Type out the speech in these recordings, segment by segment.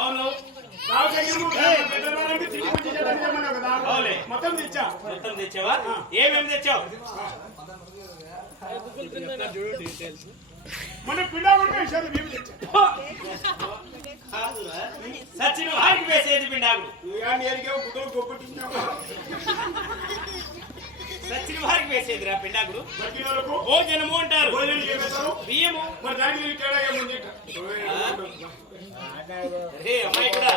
అవును మొత్తం తెచ్చా. మొత్తం తెచ్చావా? ఏమేమి తెచ్చావు? మన పిల్ల విషయాలు మేము తెచ్చా. సచిన వారికి వేసేది పిండాకులు. సచిన వారికి వేసేది రా పిండాకులు. భోజనము అంటారు. బియ్యము. అమ్మాయి కూడా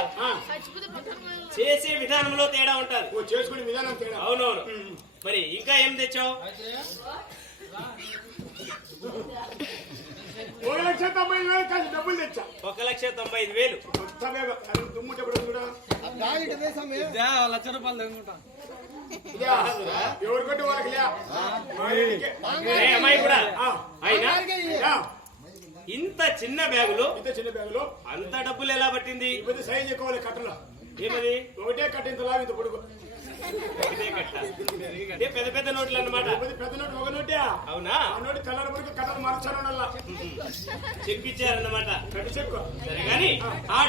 చేసే విధానంలో తేడా ఉంటారు. చేసుకునే విధానం తేడా. అవునవును. మరి ఇంకా ఏం తెచ్చావు? 1,95,000 డబ్బులు తెచ్చా. 1,95,000. లక్ష రూపాయలు తెగుంటా ఎవరు కొట్టి వాళ్ళకి అమ్మాయి కూడా అయినా ఇంత చిన్న బ్యాగులో అంత డబ్బులు ఎలా పట్టింది? సైజ్ ఎక్కువ కట్టలు. ఏమది? ఒకటే కట్టింతలా ఇంత పొడుగు. పెద్ద పెద్ద నోట్లు అన్నమాట. పెద్ద నోటు ఒక నోటే. అవునా? ఆ నోటి కలర్ వరకు కట్టలు మార్చాను. చెక్కిచ్చారన్నమాట. చెక్కు సరే కానీ ఆ